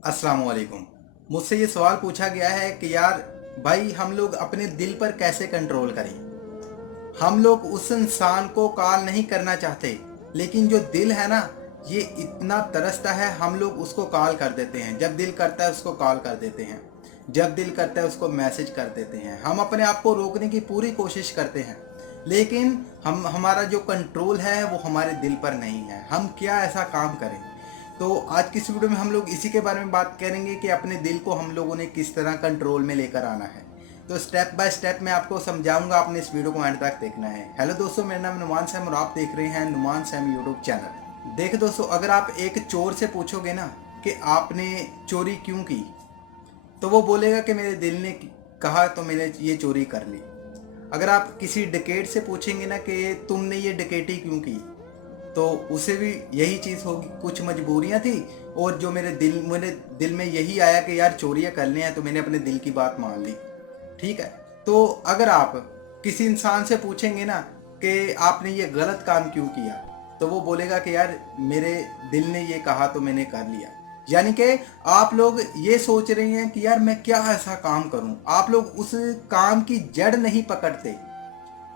अस्सलाम वालेकुम। मुझसे ये सवाल पूछा गया है कि यार भाई हम लोग अपने दिल पर कैसे कंट्रोल करें। हम लोग उस इंसान को कॉल नहीं करना चाहते, लेकिन जो दिल है ना, ये इतना तरसता है, हम लोग उसको कॉल कर देते हैं। जब दिल करता है उसको कॉल कर देते हैं, जब दिल करता है उसको मैसेज कर देते हैं। हम अपने आप को रोकने की पूरी कोशिश करते हैं, लेकिन हमारा जो कंट्रोल है वो हमारे दिल पर नहीं है। हम क्या ऐसा काम करें। तो आज की इस वीडियो में हम लोग इसी के बारे में बात करेंगे कि अपने दिल को हम लोगों ने किस तरह कंट्रोल में लेकर आना है। तो स्टेप बाय स्टेप मैं आपको समझाऊंगा, आपने इस वीडियो को एंड तक देखना है। हेलो दोस्तों, मेरा नाम नुमान सैम और आप देख रहे हैं नुमान सैम यूट्यूब चैनल। देख दोस्तों, अगर आप एक चोर से पूछोगे ना कि आपने चोरी क्यों की, तो वो बोलेगा कि मेरे दिल ने कहा तो मैंने ये चोरी कर ली। अगर आप किसी डकैत से पूछेंगे ना कि तुमने ये डकैती क्यों की, तो उसे भी यही चीज़ होगी, कुछ मजबूरियां थी और जो मेरे दिल में यही आया कि यार चोरियां करनी है, तो मैंने अपने दिल की बात मान ली। ठीक है। तो अगर आप किसी इंसान से पूछेंगे ना कि आपने ये गलत काम क्यों किया, तो वो बोलेगा कि यार मेरे दिल ने ये कहा तो मैंने कर लिया। यानी कि आप लोग ये सोच रहे हैं कि यार मैं क्या ऐसा काम करूं, आप लोग उस काम की जड़ नहीं पकड़ते।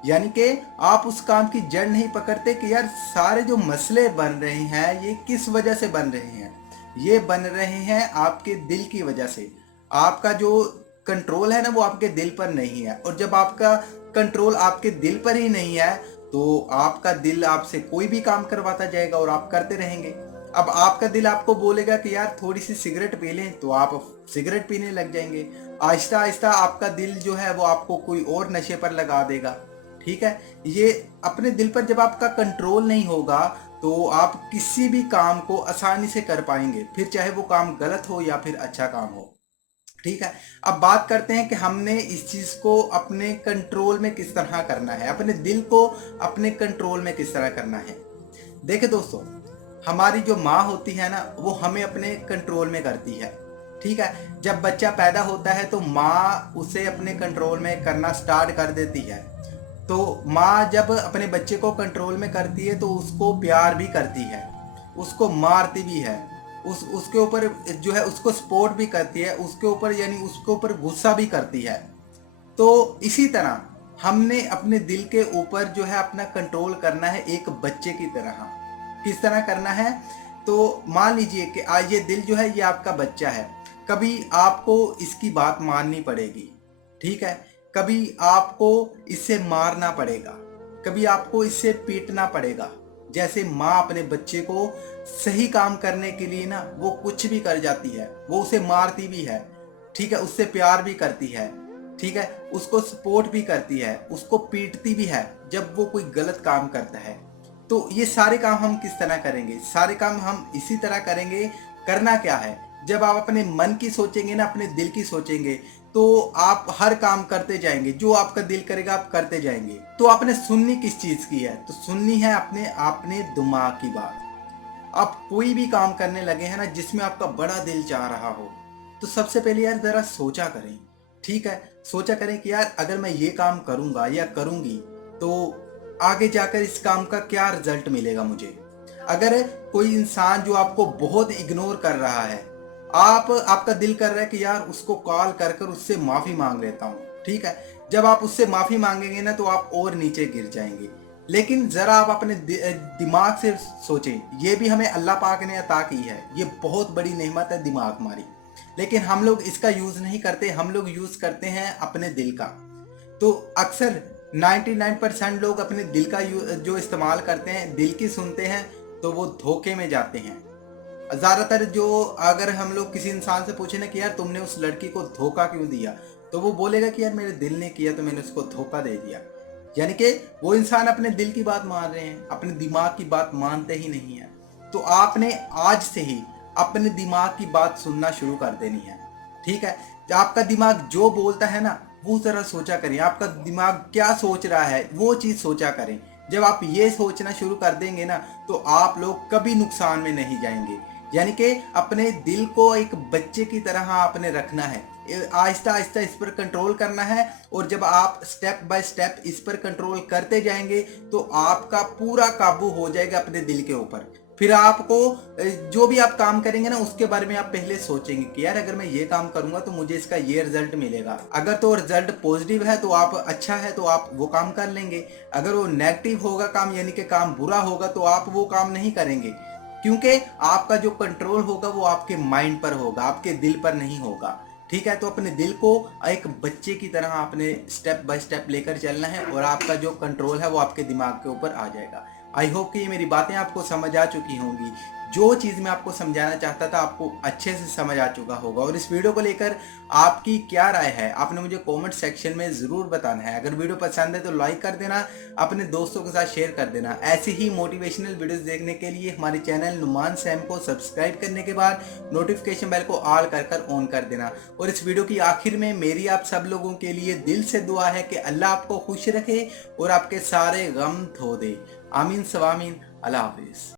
यानी कि आप उस काम की जड़ नहीं पकड़ते कि यार सारे जो मसले बन रहे हैं ये किस वजह से बन रहे हैं। ये बन रहे हैं आपके दिल की वजह से। आपका जो कंट्रोल है ना, वो आपके दिल पर नहीं है, और जब आपका कंट्रोल आपके दिल पर ही नहीं है, तो आपका दिल आपसे कोई भी काम करवाता जाएगा और आप करते रहेंगे। अब आपका दिल आपको बोलेगा कि यार थोड़ी सी सिगरेट पी लें, तो आप सिगरेट पीने लग जाएंगे। आहिस्ता आहिस्ता आपका दिल जो है वो आपको कोई और नशे पर लगा देगा। ठीक है। ये अपने दिल पर जब आपका कंट्रोल नहीं होगा, तो आप किसी भी काम को आसानी से कर पाएंगे, फिर चाहे वो काम गलत हो या फिर अच्छा काम हो। ठीक है। अब बात करते हैं कि हमने इस चीज को अपने कंट्रोल में किस तरह करना है, अपने दिल को अपने कंट्रोल में किस तरह करना है। देखिए दोस्तों, हमारी जो माँ होती है ना, वो हमें अपने कंट्रोल में करती है। ठीक है। जब बच्चा पैदा होता है तो माँ उसे अपने कंट्रोल में करना स्टार्ट कर देती है। तो माँ जब अपने बच्चे को कंट्रोल में करती है तो उसको प्यार भी करती है, उसको मारती भी है, उसके ऊपर जो है उसको सपोर्ट भी करती है, उसके ऊपर यानी उसके ऊपर गुस्सा भी करती है। तो इसी तरह हमने अपने दिल के ऊपर जो है अपना कंट्रोल करना है एक बच्चे की तरह। किस तरह करना है? तो मान लीजिए कि आज ये दिल जो है ये आपका बच्चा है। कभी आपको इसकी बात माननी पड़ेगी। ठीक है। कभी आपको इससे मारना पड़ेगा, कभी आपको इससे पीटना पड़ेगा। जैसे माँ अपने बच्चे को सही काम करने के लिए ना वो कुछ भी कर जाती है, वो उसे मारती भी है। ठीक है। उससे प्यार भी करती है। ठीक है। उसको सपोर्ट भी करती है, उसको पीटती भी है जब वो कोई गलत काम करता है। तो ये सारे काम हम किस तरह करेंगे? सारे काम हम इसी तरह करेंगे। करना क्या है, जब आप अपने मन की सोचेंगे ना, अपने दिल की सोचेंगे, तो आप हर काम करते जाएंगे, जो आपका दिल करेगा आप करते जाएंगे। तो आपने सुननी किस चीज की है? तो सुननी है अपने अपने दिमाग की बात। आप कोई भी काम करने लगे हैं ना जिसमें आपका बड़ा दिल चाह रहा हो, तो सबसे पहले यार जरा सोचा करें। ठीक है। सोचा करें कि यार अगर मैं ये काम करूंगा या करूंगी, तो आगे जाकर इस काम का क्या रिजल्ट मिलेगा मुझे। अगर कोई इंसान जो आपको बहुत इग्नोर कर रहा है, आपका दिल कर रहा है कि यार उसको कॉल कर कर उससे माफी मांग लेता हूँ। ठीक है। जब आप उससे माफी मांगेंगे ना, तो आप और नीचे गिर जाएंगे। लेकिन जरा आप अपने दिमाग से सोचें, ये भी हमें अल्लाह पाक ने अता की है, ये बहुत बड़ी नेमत है दिमाग हमारी। लेकिन हम लोग इसका यूज नहीं करते, हम लोग यूज करते हैं अपने दिल का। तो अक्सर 99% लोग अपने दिल का जो इस्तेमाल करते हैं, दिल की सुनते हैं, तो वो धोखे में जाते हैं। ज्यादातर जो, अगर हम लोग किसी इंसान से पूछे ना कि यार तुमने उस लड़की को धोखा क्यों दिया, तो वो बोलेगा कि यार मेरे दिल ने किया तो मैंने उसको धोखा दे दिया। यानी कि वो इंसान अपने दिल की बात मान रहे हैं, अपने दिमाग की बात मानते ही नहीं है। तो आपने आज से ही अपने दिमाग की बात सुनना शुरू कर देनी है। ठीक है। आपका दिमाग जो बोलता है ना, वो जरा सोचा करें, आपका दिमाग क्या सोच रहा है वो चीज सोचा करें। जब आप ये सोचना शुरू कर देंगे ना, तो आप लोग कभी नुकसान में नहीं जाएंगे। यानी कि अपने दिल को एक बच्चे की तरह आपने रखना है, आहिस्ता आहिस्ता इस पर कंट्रोल करना है। और जब आप स्टेप बाय स्टेप इस पर कंट्रोल करते जाएंगे, तो आपका पूरा काबू हो जाएगा अपने दिल के ऊपर। फिर आपको जो भी आप काम करेंगे ना उसके बारे में आप पहले सोचेंगे कि यार अगर मैं ये काम करूंगा तो मुझे इसका ये रिजल्ट मिलेगा। अगर तो रिजल्ट पॉजिटिव है तो आप अच्छा है तो आप वो काम कर लेंगे। अगर वो नेगेटिव होगा काम, यानी कि काम बुरा होगा, तो आप वो काम नहीं करेंगे। क्योंकि आपका जो कंट्रोल होगा वो आपके माइंड पर होगा, आपके दिल पर नहीं होगा। ठीक है, तो अपने दिल को एक बच्चे की तरह आपने स्टेप बाय स्टेप लेकर चलना है और आपका जो कंट्रोल है वो आपके दिमाग के ऊपर आ जाएगा। आई होप कि ये मेरी बातें आपको समझ आ चुकी होंगी। जो चीज़ मैं आपको समझाना चाहता था आपको अच्छे से समझ आ चुका होगा। और इस वीडियो को लेकर आपकी क्या राय है आपने मुझे कमेंट सेक्शन में ज़रूर बताना है। अगर वीडियो पसंद है तो लाइक कर देना, अपने दोस्तों के साथ शेयर कर देना। ऐसे ही मोटिवेशनल वीडियोस देखने के लिए हमारे चैनल नुमान सैम को सब्सक्राइब करने के बाद नोटिफिकेशन बेल को ऑल कर ऑन कर देना। और इस वीडियो की आखिर में मेरी आप सब लोगों के लिए दिल से दुआ है कि अल्लाह आपको खुश रखे और आपके सारे गम धो दे। आमीन सवामीन। अल्लाह हाफिज़।